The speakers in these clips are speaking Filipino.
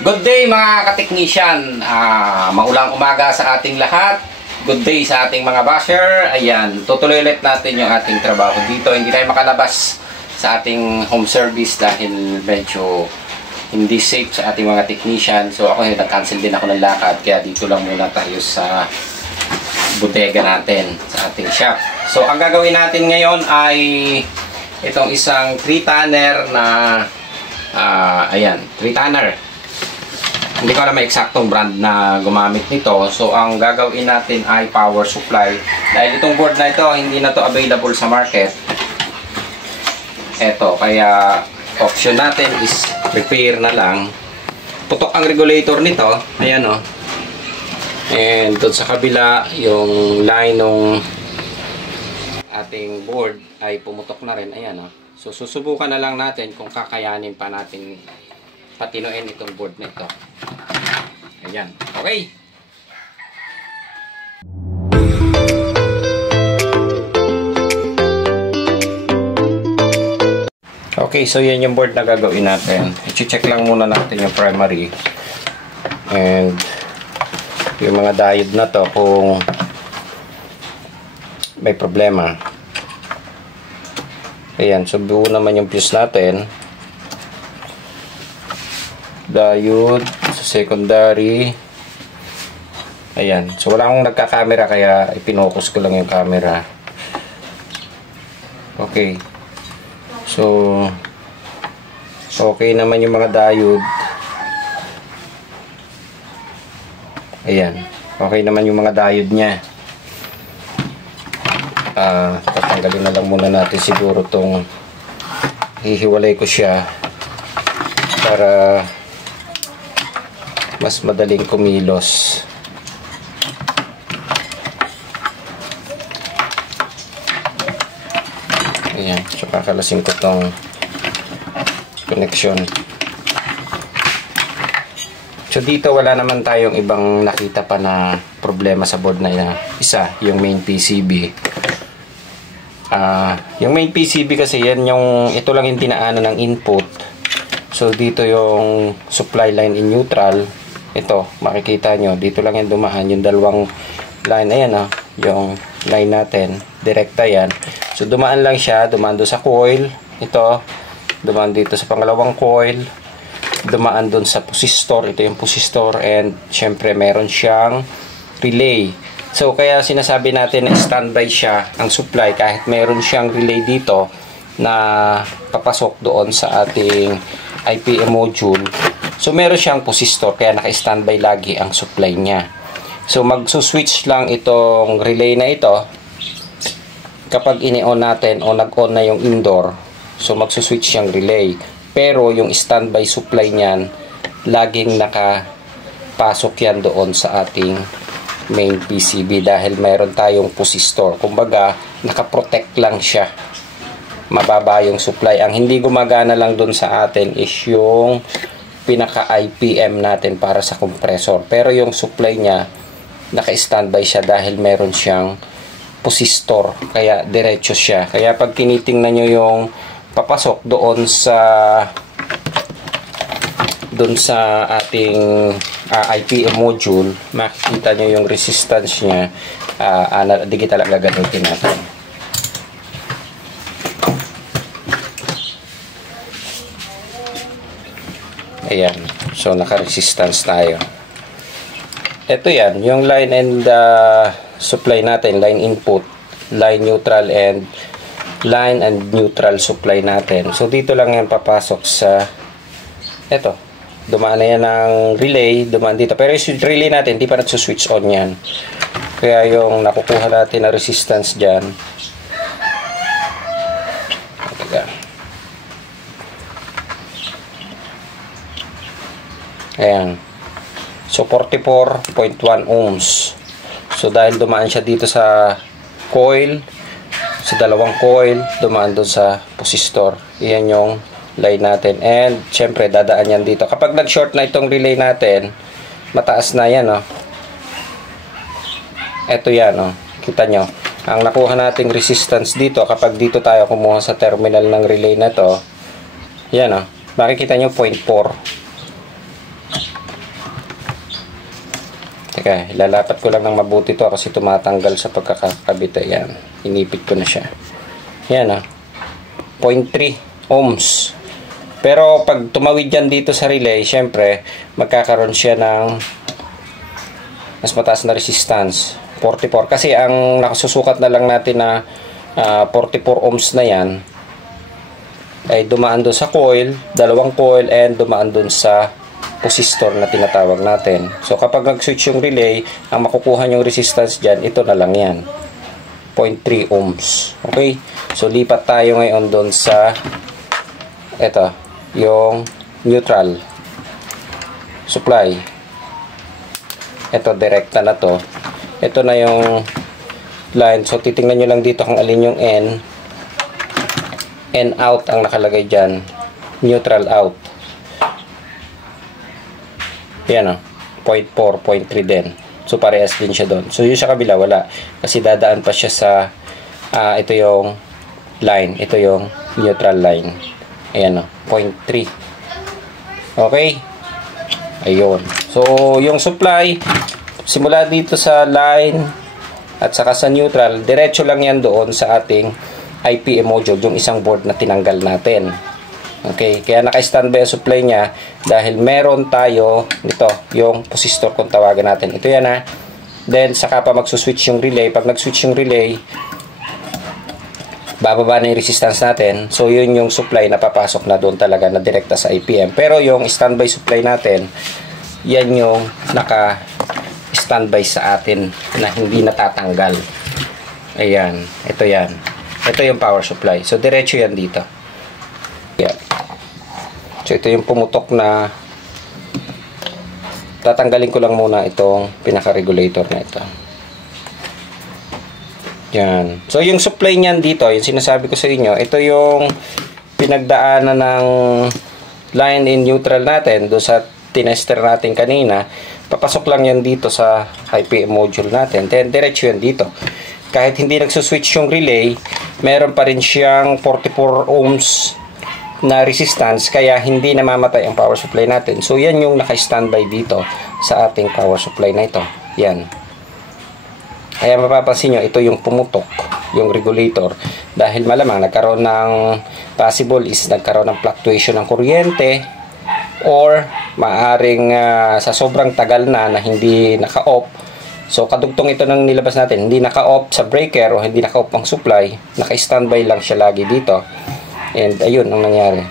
Good day mga ka-technician. Maulang umaga sa ating lahat. Good day sa ating mga basher. Ayan, tutuloy ulit natin yung ating trabaho dito. Hindi tayo makalabas sa ating home service dahil medyo hindi safe sa ating mga technician. So ako nag-cancel din ako ng lakad. Kaya dito lang muna tayo sa bodega natin, sa ating shop. So ang gagawin natin ngayon ay itong isang 3-tonner na ayan, 3-tonner. Hindi ko alam may eksaktong brand na gumamit nito. So, ang gagawin natin ay power supply. Dahil itong board na ito, hindi na to available sa market. Eto, kaya option natin is repair na lang. Putok ang regulator nito. Ayan o. And doon sa kabila, yung line ng ating board ay pumutok na rin. Ayan o. So, susubukan na lang natin kung kakayanin pa natin patinuin itong board na ito. Ayan. Okay. Okay, so yan yung board na gagawin natin. I-check lang muna natin yung primary and yung mga diode na to kung may problema. Ayan, so buo naman yung fuse natin. Diode sa secondary. Ayan, so wala akong nagka-camera kaya ipinokus ko lang yung camera. Okay, so okay naman yung mga diode. Ayan, okay naman yung mga diode nya. Tatanggalin na lang muna natin siguro tong, hihiwalay ko siya para mas madaling kumilos. Ayan, so kakalasin ko tong connection. So dito wala naman tayong ibang nakita pa na problema sa board na isa, yung main PCB. Yung main PCB kasi yan yung, ito lang yung tinaanan ng input. So dito yung supply line in neutral. Ito, makikita nyo, dito lang yung dumaan, yung dalawang line, ayan o, yung line natin, direkta yan. So, dumaan lang siya, dumaan doon sa coil, ito, dumaan dito sa pangalawang coil, dumaan doon sa resistor, ito yung resistor, and syempre meron siyang relay. So, kaya sinasabi natin na standby siya, ang supply, kahit meron siyang relay dito, na papasok doon sa ating IPM module. So, meron siyang resistor, kaya naka-standby lagi ang supply niya. So, magsuswitch lang itong relay na ito kapag ini-on natin o nag-on na yung indoor. So, magsuswitch yung relay. Pero, yung standby supply niyan, laging nakapasok yan doon sa ating main PCB dahil meron tayong resistor. Kumbaga, nakaprotect lang siya. Mababa yung supply. Ang hindi gumagana lang doon sa atin is yung pinaka-IPM natin para sa compressor. Pero yung supply niya, naka-standby siya dahil meron siyang resistor. Kaya diretso siya. Kaya pag tinitingnan nyo yung papasok doon sa ating IPM module, makikita nyo yung resistance niya. Digital ang gagamitin natin. Ayan. So, naka-resistance tayo. Ito yan. Yung line and supply natin. Line input, line neutral, and line and neutral supply natin. So, dito lang yan papasok sa ito. Dumaan na yan ng relay. Dumaan dito. Pero yung relay natin, di pa nagsuswitch on yan. Kaya yung nakukuha natin na resistance dyan. Ayan. So, 44.1 ohms. So, dahil dumaan siya dito sa coil, sa dalawang coil, dumaan doon sa resistor. Iyan yung line natin. And, syempre, dadaan yan dito. Kapag nag-short na itong relay natin, mataas na yan, oh. Ito yan, oh. Kita nyo. Ang nakuha nating resistance dito, kapag dito tayo kumuha sa terminal ng relay na to, yan, oh. Makikita nyo, 0.4. Teka, ilalapat ko lang ng mabuti to kasi tumatanggal sa pagkakabit. Ayan, inipit ko na siya. Ayan 0.3 ohms. Pero pag tumawid yan dito sa relay, syempre magkakaroon siya ng mas mataas na resistance, 44. Kasi ang nakasusukat na lang natin na 44 ohms na yan ay dumaan doon sa coil, dalawang coil, and dumaan doon sa resistor na tinatawag natin. So kapag nag-switch yung relay, ang makukuha yung resistance dyan, ito na lang yan, 0.3 ohms. Okay, so lipat tayo ngayon doon sa ito, yung neutral supply. Ito, direkta na to. Ito na yung line. So titingnan nyo lang dito kung alin yung N out ang nakalagay dyan, neutral out. Yan 0.4, 0.3 din. So parehas din siya doon. So yung sa kabila wala, kasi dadaan pa siya sa ito yung line, ito yung neutral line. Ayan 0.3. Okay, ayun. So yung supply simula dito sa line at saka sa neutral, diretso lang yan doon sa ating IPM module, yung isang board na tinanggal natin. Okay, kaya naka-standby ang supply niya dahil meron tayo nito, yung resistor kung tawagan natin. Ito yan Then saka pa magsuswitch yung relay. Pag nag-switch yung relay, bababa na yung resistance natin. So yun yung supply na papasok na doon talaga na direkta sa IPM. Pero yung standby supply natin, yan yung naka-standby sa atin na hindi natatanggal. Ayan, ito yan. Ito yung power supply. So diretso yan dito. Yan. So ito yung pumutok na, tatanggalin ko lang muna itong pinaka-regulator na ito. Yan. So yung supply niyan dito, yung sinasabi ko sa inyo, ito yung pinagdaanan ng line in neutral natin doon sa tinester natin kanina. Papasok lang yan dito sa IPM module natin. Then diretso yan dito. Kahit hindi nagsuswitch yung relay, meron pa rin siyang 44 ohms na resistance, kaya hindi namamatay ang power supply natin. So yan yung naka-standby dito sa ating power supply na ito. Yan. Kaya mapapansin nyo, ito yung pumutok, yung regulator, dahil malamang nagkaroon ng possible is nagkaroon ng fluctuation ng kuryente, or maaring sa sobrang tagal na hindi naka-off. So kadugtong ito ng nilabas natin, hindi naka-off sa breaker o hindi naka-off ang supply, naka-standby lang siya lagi dito. And ayun ang nangyari,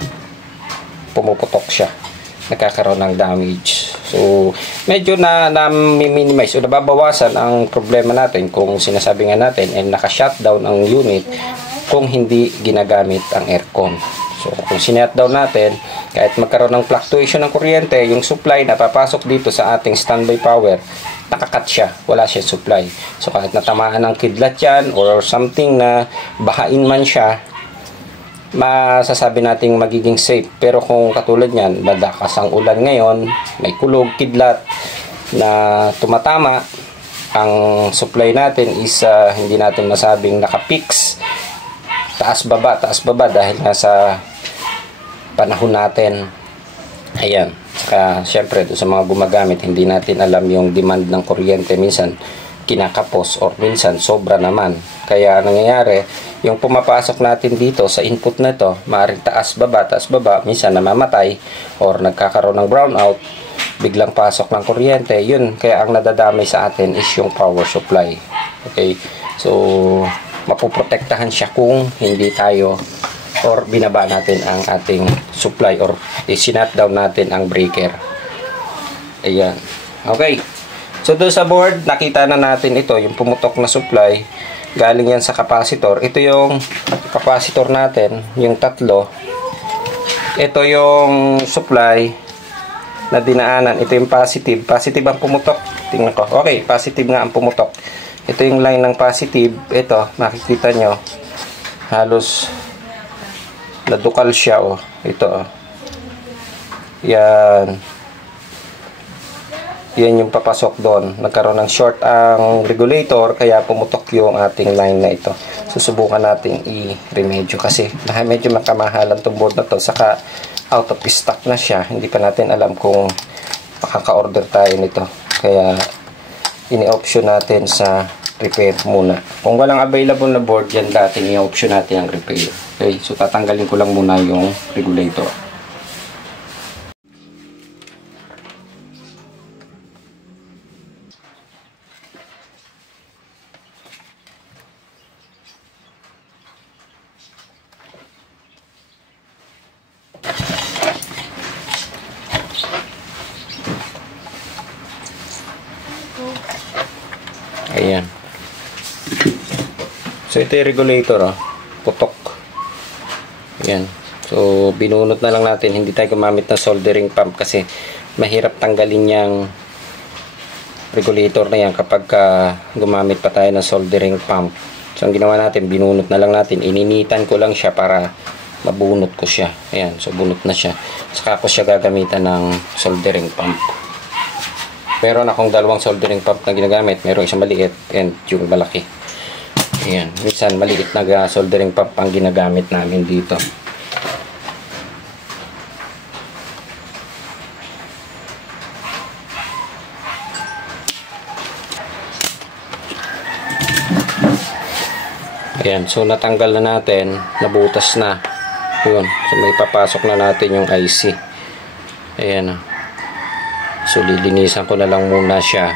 pumuputok siya, nagkakaroon ng damage. So medyo na-minimize o nababawasan ang problema natin kung sinasabi nga natin ay naka-shutdown ang unit kung hindi ginagamit ang aircon. So kung sinutdown natin, kahit magkaroon ng fluctuation ng kuryente, yung supply na papasok dito sa ating standby power, nakakat siya, wala siya supply. So kahit natamaan ng kidlat yan or something na bahain man siya, masasabi nating magiging safe. Pero kung katulad niyan, madakas ang ulan ngayon, may kulog, kidlat na tumatama, ang supply natin is hindi natin masabing nakapix, taas baba dahil nasa panahon natin. Ayan. Saka syempre doon sa mga gumagamit, hindi natin alam yung demand ng kuryente, minsan kinakapos or minsan sobra naman. Kaya nangyayari, yung pumapasok natin dito sa input na to, maaaring taas baba, minsan namamatay or nagkakaroon ng brownout, biglang pasok ng kuryente. Yun, kaya ang nadadamay sa atin is yung power supply. Okay, so mapoprotektahan siya kung hindi tayo or binaba natin ang ating supply or isinutdown natin ang breaker. Ayan. Okay. So doon sa board, nakita na natin ito, yung pumutok na supply, galing yan sa capacitor. Ito yung capacitor natin, yung tatlo. Ito yung supply na dinaanan. Ito yung positive. Positive ang pumutok. Tingnan ko. Okay, positive nga ang pumutok. Ito yung line ng positive. Ito, makikita nyo. Halos nadukal siya. Oh. Ito. Oh. Yan. Yan yung papasok doon. Nagkaroon ng short ang regulator, kaya pumutok yung ating line na ito. Susubukan natin i-remedyo kasi medyo makamahalan itong board na to. Saka out of stock na siya. Hindi pa natin alam kung makaka-order tayo nito. Kaya ini-option natin sa repair muna. Kung walang available na board, yan dating i-option natin ang repair. Okay, so tatanggalin ko lang muna yung regulator. Ayan. So ito yung regulator, oh. Putok. Ayan. So binunot na lang natin. Hindi tayo gumamit ng soldering pump kasi mahirap tanggalin yung regulator na yan kapag gumamit pa tayo ng soldering pump. So ang ginawa natin, binunot na lang natin. Ininitan ko lang siya para mabunot ko siya. Ayan. So bunot na siya. Saka ko siya gagamitan ng soldering pump. Meron akong dalawang soldering pump na ginagamit. Meron isang maliit and yung malaki. Ayan. Minsan maliit na soldering pump ang ginagamit namin dito. Ayan. So natanggal na natin. Nabutas na. Yun. So may papasok na natin yung IC. Ayan. So lilinisan ko na lang muna siya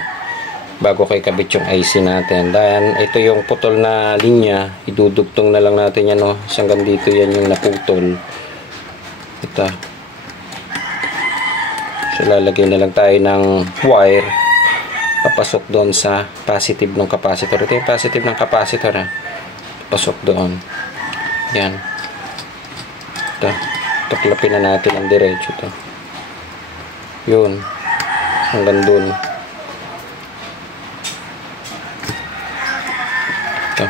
bago kay kabit yung IC natin. Dahil ito yung putol na linya, idudugtong na lang natin yan, no? Hanggang dito yan yung naputol. Ito. So lalagay na lang tayo ng wire papasok doon sa positive ng capacitor. Ito yung positive ng capacitor, ha? Pasok doon. Yan. Ito. Tuklapin na natin ang diretso ito. Yun. Hanggang dun. Ito.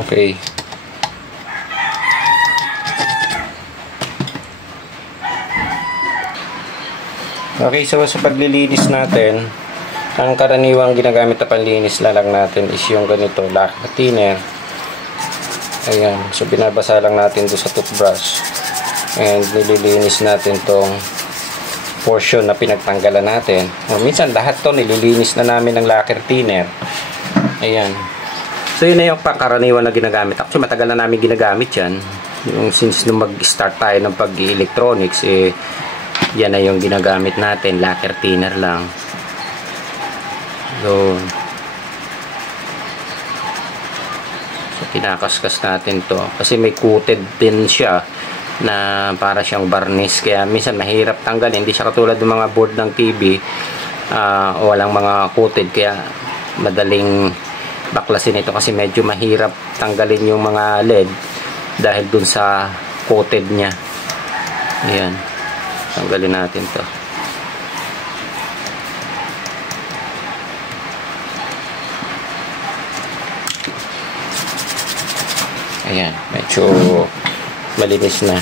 Okay. Okay, so sa paglilinis natin, ang karaniwang ginagamit na panlinis na lang natin is yung ganito, lacquer thinner. Ayan, so binabasa lang natin doon sa toothbrush and nililinis natin tong portion na pinagtanggalan natin. Minsan lahat to nililinis na namin ng lacquer thinner. Ayan. So yun na yung pangkaraniwan na ginagamit. Actually matagal na namin ginagamit yan. Yung since nung mag-start tayo ng pag-electronics, yan na yung ginagamit natin, lacquer thinner lang. So kinakaskas natin to kasi may coated din siya na para siyang varnish, kaya minsan mahirap tanggalin. Hindi siya katulad ng mga board ng TV, walang mga coated, kaya madaling baklasin ito kasi medyo mahirap tanggalin yung mga LED dahil dun sa coated nya. Ayan, tanggalin natin to. Ayan, medyo malinis na.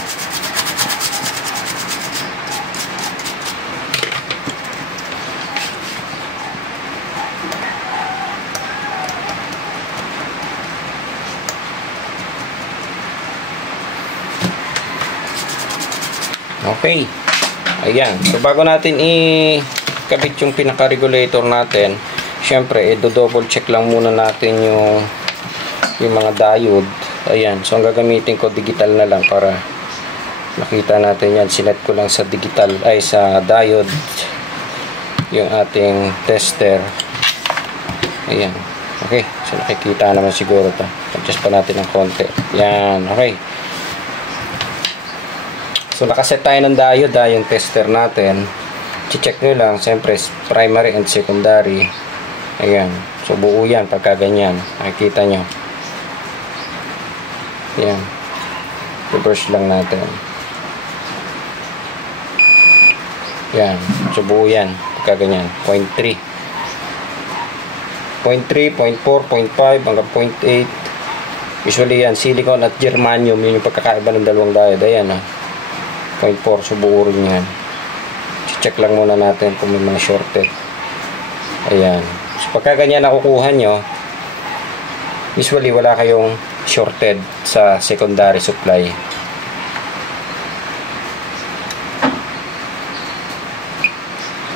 Okay. Ayan. So bago natin ikabit yung pinaka-regulator natin, syempre, do-double check lang muna natin yung mga diode. Ayan, so ang gagamitin ko digital na lang para makita natin yan. Sinet ko lang sa digital, ay sa diode yung ating tester. Ayan, okay, so nakikita naman siguro ito. Adjust pa natin ng konti. Yan, okay. So nakaset tayo ng diode, yung tester natin. I-check nyo lang, siyempre primary and secondary. Ayan, so buo yan pagka ganyan, nakikita nyo. Yan. Reverse lang natin. Yan. So buo yan. Pagkaganyan. 0.3. 0.3, 0.4, 0.5 hanggang 0.8. Usually yan. Silicon at germanium. Yun yung pagkakaiba ng dalawang diode. Ayan, 0.4. So buo rin yan. Check lang muna natin kung may mga shorted. Ayan. So pagkaganyan nakukuha nyo, usually wala kayong shorted sa secondary supply.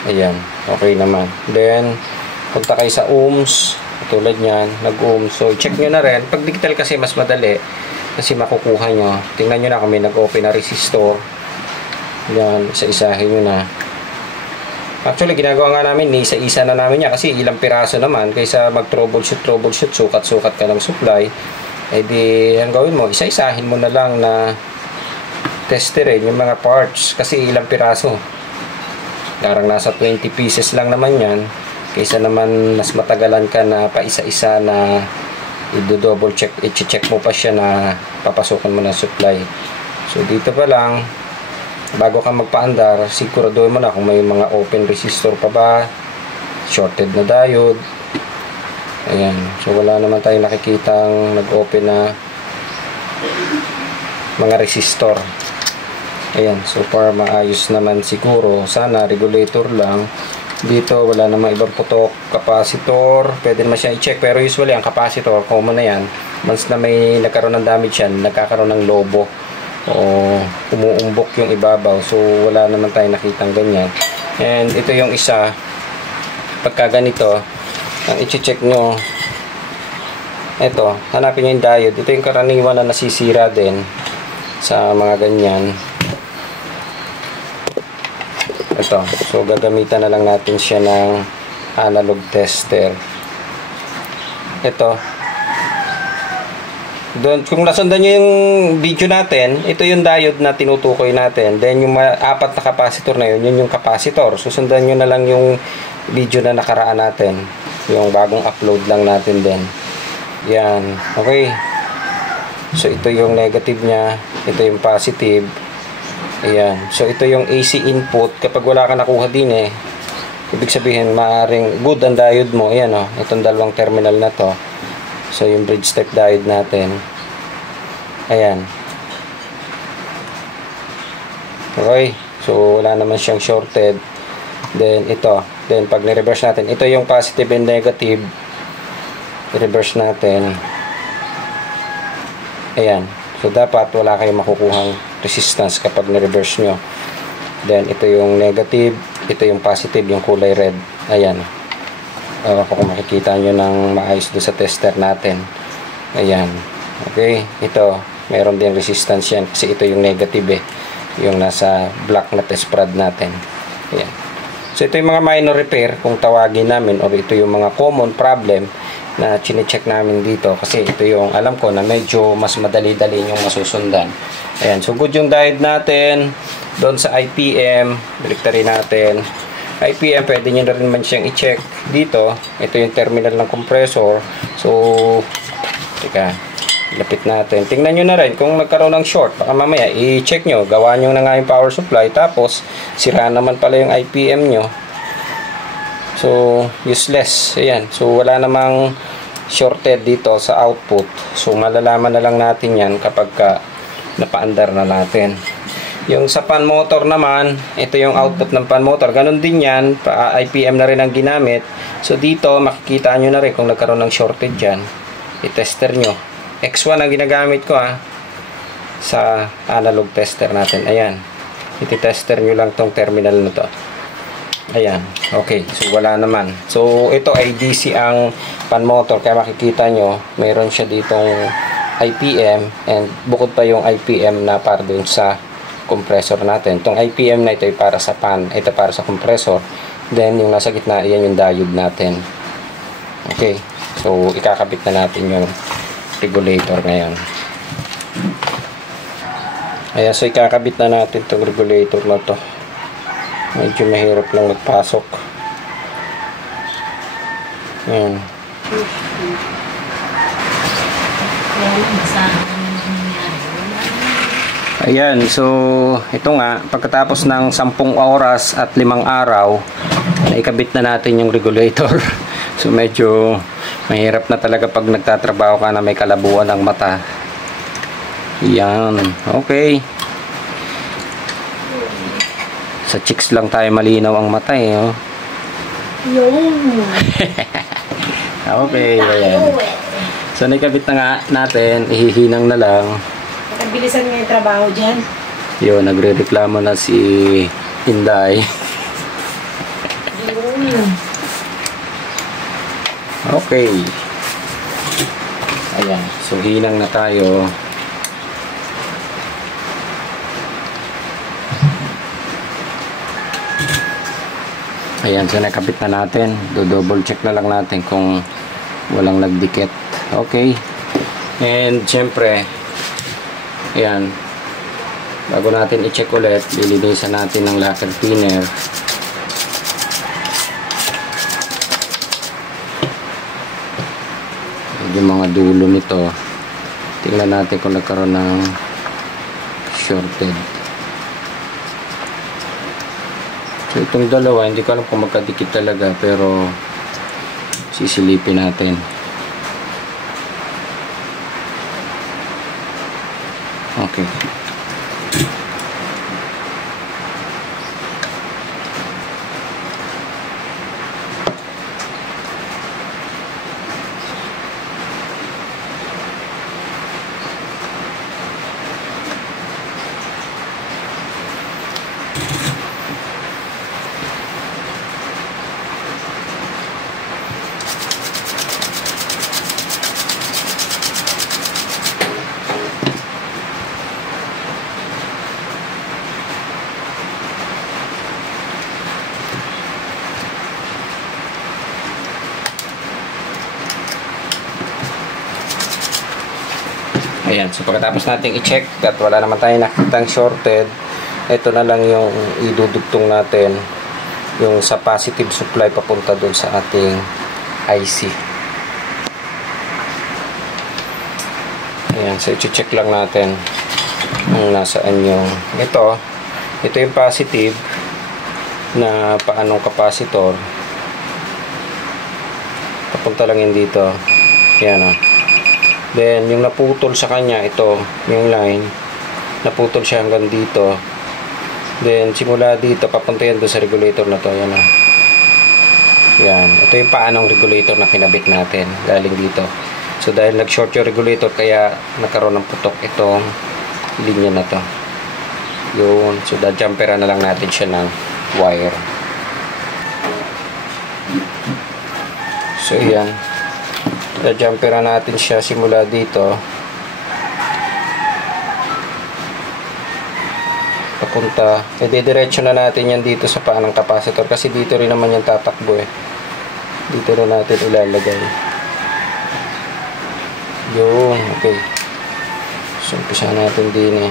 Ayan, okay naman. Then, punta kayo sa ohms. Tulad yan, nag-ohms. So, check nyo na rin. Pag digital kasi mas madali. Kasi makukuha nyo. Tingnan nyo na kami nag-open na resistor. Yan, isa-isahin nyo na. Actually, ginagawa nga namin, isa-isa na namin yan. Kasi ilang piraso naman. Kaysa mag-troubleshoot, sukat-sukat ka ng supply. Eh di, ang gawin mo, isa-isahin mo na lang na testerin yung mga parts. Kasi ilang piraso. Parang nasa 20 pieces lang naman yan. Kaysa naman mas matagalan ka na pa isa-isa na i-double check, i-check mo pa siya na papasukan mo ng supply. So dito pa lang, bago ka magpaandar, siguraduhin mo na kung may mga open resistor pa ba, shorted na diode. Ayan. So wala naman tayo nakikitang nag-open na mga resistor. Ayan, so far maayos naman siguro. Sana regulator lang. Dito wala namang ibang putok. Capacitor, pwede naman siya i-check. Pero usually ang capacitor, common na yan. Once na may nagkaroon ng damage yan, nagkakaroon ng lobo o umuumbok yung ibabaw. So wala naman tayong nakitang ganyan. And ito yung isa. Pagka ganito, ang i-check nyo, ito, hanapin nyo yung diode. Ito yung karaniwan na nasisira din sa mga ganyan. Ito. So, gagamitan na lang natin siya ng analog tester. Ito. Doon, kung nasundan nyo yung video natin, ito yung diode na tinutukoy natin. Then, yung apat na capacitor na yun, yun yung capacitor. Susundan nyo na lang yung video na nakaraan natin. Yung bagong upload lang natin din. Yan. Okay. So, ito yung negative niya. Ito yung positive. Ayan. So, ito yung AC input. Kapag wala ka nakuha din ibig sabihin, maaaring good ang diode mo. Ayan o. Itong dalawang terminal na to. So, yung bridge step diode natin. Ayan. Okay. So, wala naman siyang shorted. Then, ito. Then, pag ni-reverse natin, ito yung positive and negative. I-reverse natin. Ayan. So, dapat wala kayong makukuhang resistance kapag ni-reverse nyo. Then, ito yung negative. Ito yung positive, yung kulay red. Ayan. Kung makikita nyo ng maayos doon sa tester natin. Ayan. Okay. Ito, meron din resistance yan. Kasi ito yung negative yung nasa black na test prod natin. Ayan. So, ito yung mga minor repair kung tawagin namin, or ito yung mga common problem na chine-check namin dito. Kasi ito yung alam ko na medyo mas madali-dali yung masusundan. Ayan. So, good yung diode natin. Doon sa IPM, baliktarin natin. IPM, pwede nyo na rin man siyang i-check dito. Ito yung terminal ng compressor. So, teka, lapit natin. Tingnan nyo na rin kung nagkaroon ng short. Baka mamaya, i-check nyo. Gawa nyo na nga yung power supply. Tapos, sira naman pala yung IPM nyo. So, useless. Ayan. So, wala namang shorted dito sa output. So, malalaman na lang natin yan kapag napaandar na natin. Yung sa fan motor naman, ito yung output ng fan motor. Ganon din yan. IPM na rin ang ginamit. So, dito, makikita nyo na rin kung nagkaroon ng shorted dyan. I-tester nyo. X1 ang ginagamit ko sa analog tester natin. Ayan. Iti-tester nyo lang tong terminal na to. Ayan. Okay. So, wala naman. So, ito ay DC ang fan motor. Kaya makikita nyo, mayroon siya ditong IPM. And bukod pa yung IPM na para dun sa compressor natin. Itong IPM na ito ay para sa fan. Ito para sa compressor. Then, yung nasa gitna, yan yung diode natin. Okay. So, ikakabit na natin yung regulator ngayon. Ayan, so ikakabit na natin itong regulator na to. Medyo mahirap lang magpasok. Ayan. Ayan, so ito nga, pagkatapos ng 10 oras at 5 araw, naikabit na natin yung regulator. So medyo mahirap na talaga pag nagtatrabaho ka na may kalabuan ng mata. Yan. Okay. Sa chicks lang tayo malinaw ang mata oh. Okay. Ayan. So naikabit na nga natin. Ihihinang na lang. Nagbilisan nga yung trabaho dyan. Yun, nagre-reklamo na si Inday. Okay. Ayan. So, hinang na tayo. Ayan. So, nakabit na natin. Do-double check na lang natin kung walang nagdikit. Okay. And, syempre, ayan. Bago natin i-check ulit, lilinisan natin ng lacquer thinner. Yung mga dulo nito, tingnan natin kung nagkaroon ng shorted. So itong dalawa, hindi ko alam kung magkadikit talaga, pero sisilipin natin. Okay. Ayan, so pagkatapos natin i-check at wala naman tayo nakitang shorted, ito na lang yung idudugtong natin, yung sa positive supply papunta dun sa ating IC. Ayan, so i-check lang natin kung nasaan yung ito yung positive na paanong capacitor, papunta lang yun dito. Ayan o. Then, yung naputol sa kanya, ito, yung line, naputol siya hanggang dito. Then, simula dito, papunta yan doon sa regulator na to. Yan o. Yan. Ito yung paanong regulator na kinabit natin, galing dito. So, dahil nag-short yung regulator, kaya nagkaroon ng putok itong linya na to. Yun. So, da-jumpera na lang natin siya ng wire. So, yan. Da-jumpera natin siya simula dito papunta, diretso na natin yan dito sa paanong capacitor, kasi dito rin naman yung tatakbo dito rin natin ilalagay yun. Okay, so umpisa natin din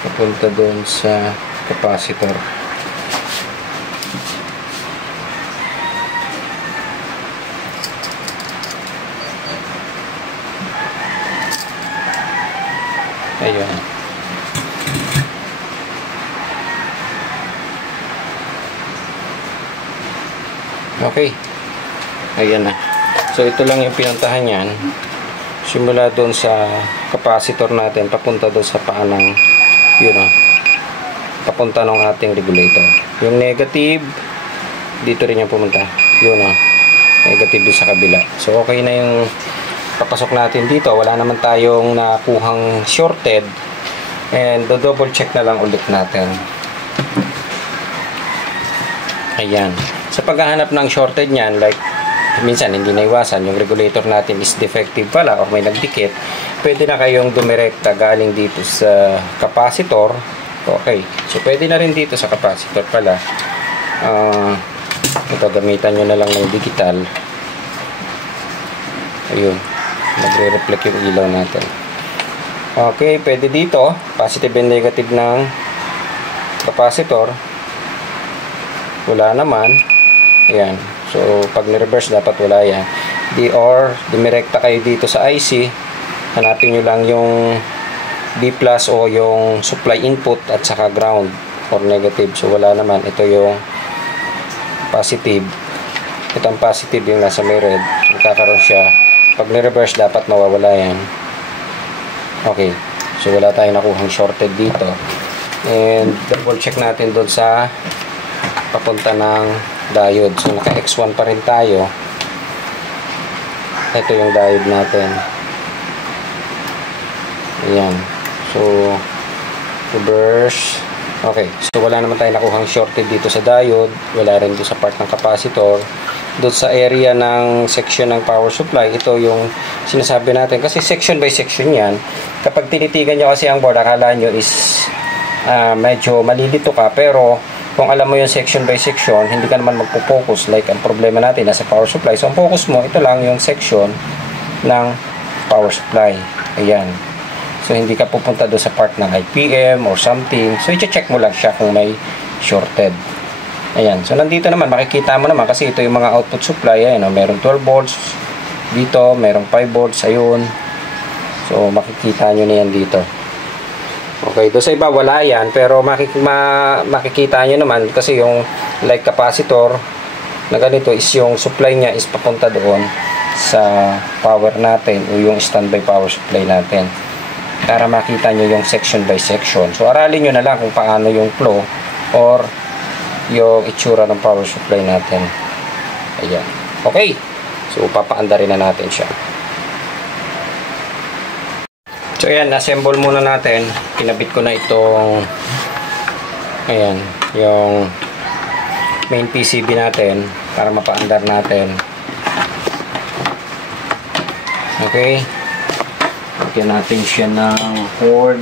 papunta doon sa capacitor. Ayun. Okay. Ayan na. So, ito lang yung pinuntahan yan. Simula doon sa capacitor natin, papunta doon sa paanang, yun o, papunta ng ating regulator. Yung negative, dito rin yung pumunta. Yun o, negative doon sa kabila. So, okay na yung papasok natin dito, wala naman tayong nakuhang shorted, and double check na lang ulit natin. Ayan, sa paghahanap ng shorted nyan, like minsan hindi naiwasan, yung regulator natin is defective pala o may nagdikit, pwede na kayong dumirekta galing dito sa capacitor. Okay, so pwede na rin dito sa capacitor pala. Ito, gamitan nyo na lang ng digital. Ayun, magre-reflect yung ilaw natin. Okay, pwede dito positive and negative ng capacitor, wala naman. Ayan, so pag ni-reverse dapat wala yan. Or dumirekta kayo dito sa IC, hanapin nyo lang yung B+ o yung supply input at saka ground or negative. So wala naman, ito yung positive, ito ang positive, yung nasa may red, magkakaroon siya. Pag ni-reverse, dapat mawawala yan. Okay. So, wala tayong nakuhang shorted dito. And, double check natin doon sa papunta ng diode. So, naka X1 pa rin tayo. Ito yung diode natin. Ayan. So, reverse. Okay, so wala naman tayong nakuhang shorted dito sa diode, wala rin dito sa part ng capacitor. Doon sa area ng section ng power supply, ito yung sinasabi natin, kasi section by section yan. Kapag tinitigan nyo kasi ang board, akala nyo is medyo malilito ka, pero kung alam mo yung section by section, hindi ka naman magpo-focus. Like ang problema natin nasa power supply, so ang focus mo, ito lang yung section ng power supply. Ayan. So, hindi ka pupunta doon sa part ng IPM or something. So, i-check mo lang siya kung may shorted. Ayan. So, nandito naman, makikita mo naman kasi ito yung mga output supply. Ayan, meron 12 volts dito, merong 5 volts. Ayun. So, makikita nyo na yan dito. Okay, doon sa iba, wala yan. Pero, makikita nyo naman kasi yung like capacitor na ganito is yung supply niya is papunta doon sa power natin o yung standby power supply natin. Para makita nyo yung section by section. So, aralin nyo na lang kung paano yung flow or yung itsura ng power supply natin. Ayan. Okay. So, papaanda rin na natin siya. So, ayan. Assemble muna natin. Kinabit ko na itong ayan. Yung main PCB natin para mapaandar natin. Okay. Lagyan natin siya ng cord.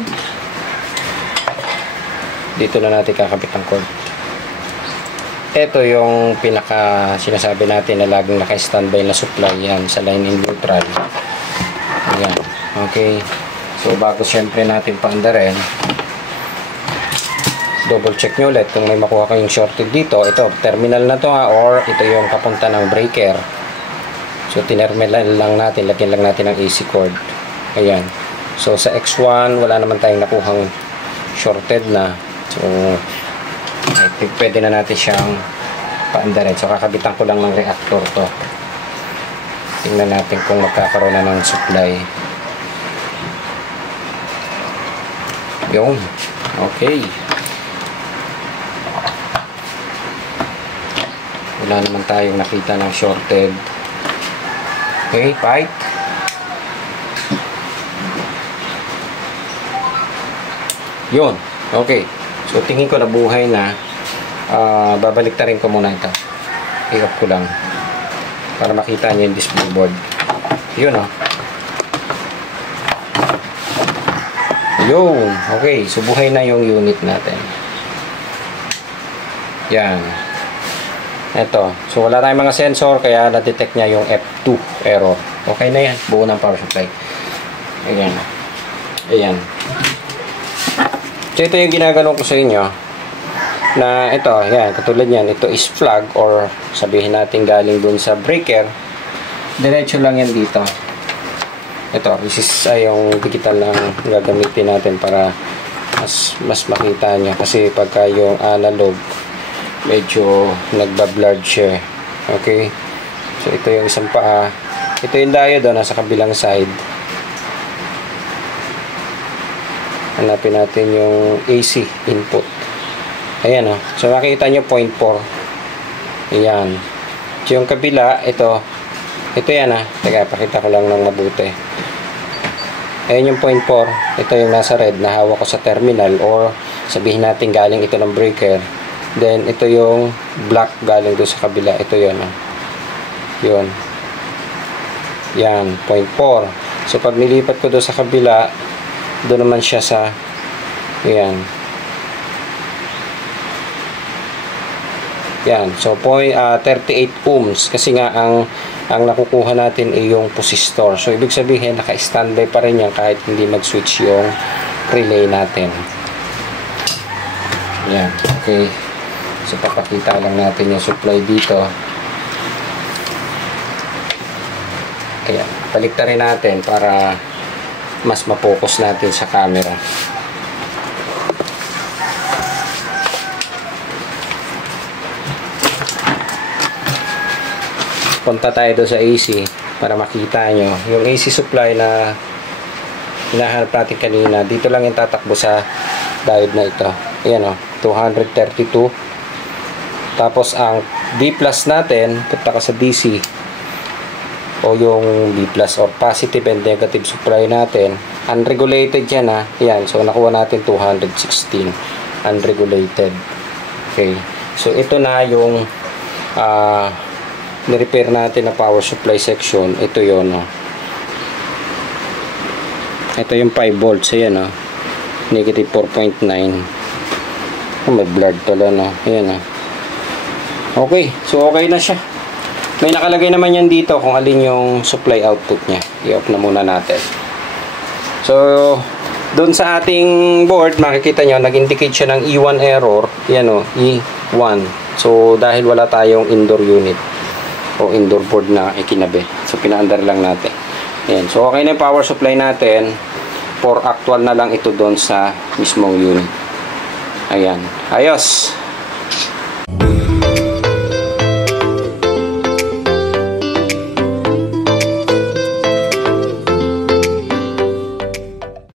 Dito na natin kakabit ang cord. Ito yung pinaka sinasabi natin na laging naka-standby na supply yan sa line in neutral. Ayan. Okay. So bago syempre natin paandarin, double check nyo ulit kung may makuha kayong shorted dito. Ito, terminal na to ha, or ito yung papunta ng breaker. So tinerminal lang natin, lagyan lang natin ng AC cord. Ayan. So, sa X1, wala naman tayong nakuhang shorted na. So, I think pwede na natin siyang paandarin. So, kakabitan ko lang ng reactor to. Tingnan natin kung magkakaroon na ng supply. Yun. Okay. Wala naman tayong nakita ng shorted. Okay, pipe. Yun. Okay. So, tingin ko nabuhay na. Babalik ta rin ko muna ito. I-off ko lang. Para makita niyo yung display board. Yun, oh. Yun. Okay. So, buhay na yung unit natin. Yan. Ito. So, wala tayong mga sensor. Kaya na-detect niya yung F2 error. Okay na yan. Buo ng power supply. Ayan. Ayan. So, ito yung ginagano ko sa inyo na ito, yan, katulad yan, ito is flag or sabihin natin galing dun sa breaker. Diretso lang yan dito. Ito, this is yung digital lang gagamitin natin para mas makita nyo. Kasi pagka yung analog, medyo nagbablurred siya. Okay? So, ito yung isang paa. Ito yung diode, nasa kabilang side. Hanapin natin yung AC input. Ayan o. So makikita nyo 0.4. Ayan. So yung kabila, ito yan Teka, pakita ko lang ng mabuti. Ayan yung 0.4. Ito yung nasa red na hawak ko sa terminal or sabihin natin galing ito ng breaker. Then ito yung black galing doon sa kabila. Ito yun o. Yun. Yan. 0.4. So pag nilipat ko doon sa kabila, doon naman siya sa yan. Yan. So, 38 ohms. Kasi nga, ang nakukuha natin ay yung resistor. So, ibig sabihin, naka-standby pa rin yan kahit hindi mag-switch yung relay natin. Yan. Okay. So, papakita lang natin yung supply dito. Ayan. Paliktarin natin para mas ma-focus natin sa camera. Punta tayo doon sa AC para makita nyo. Yung AC supply na hinahanap natin kanina, dito lang yung tatakbo sa diode na ito. Ayan o, 232. Tapos ang D plus natin, punta ka sa DC. o yung B+ or positive and negative supply natin. Unregulated yan ha. Yan. So nakuha natin 216 unregulated. Okay. So ito na yung ni-repair natin na power supply section. Ito yon, no. Ito yung 5 volts. Ayan, no. Negative 4.9. May blurred pala, no. Ayan, no. Okay. So okay na siya. May nakalagay naman yan dito kung alin yung supply output niya. I-off na muna natin. So doon sa ating board, makikita nyo, nag-indicate siya ng E1 error. Yan, o, E1. So dahil wala tayong indoor unit o indoor board na ikinabi. So, pinaandar lang natin. Ayan. So, okay na yung power supply natin. For actual na lang ito doon sa mismong unit. Ayan. Ayos.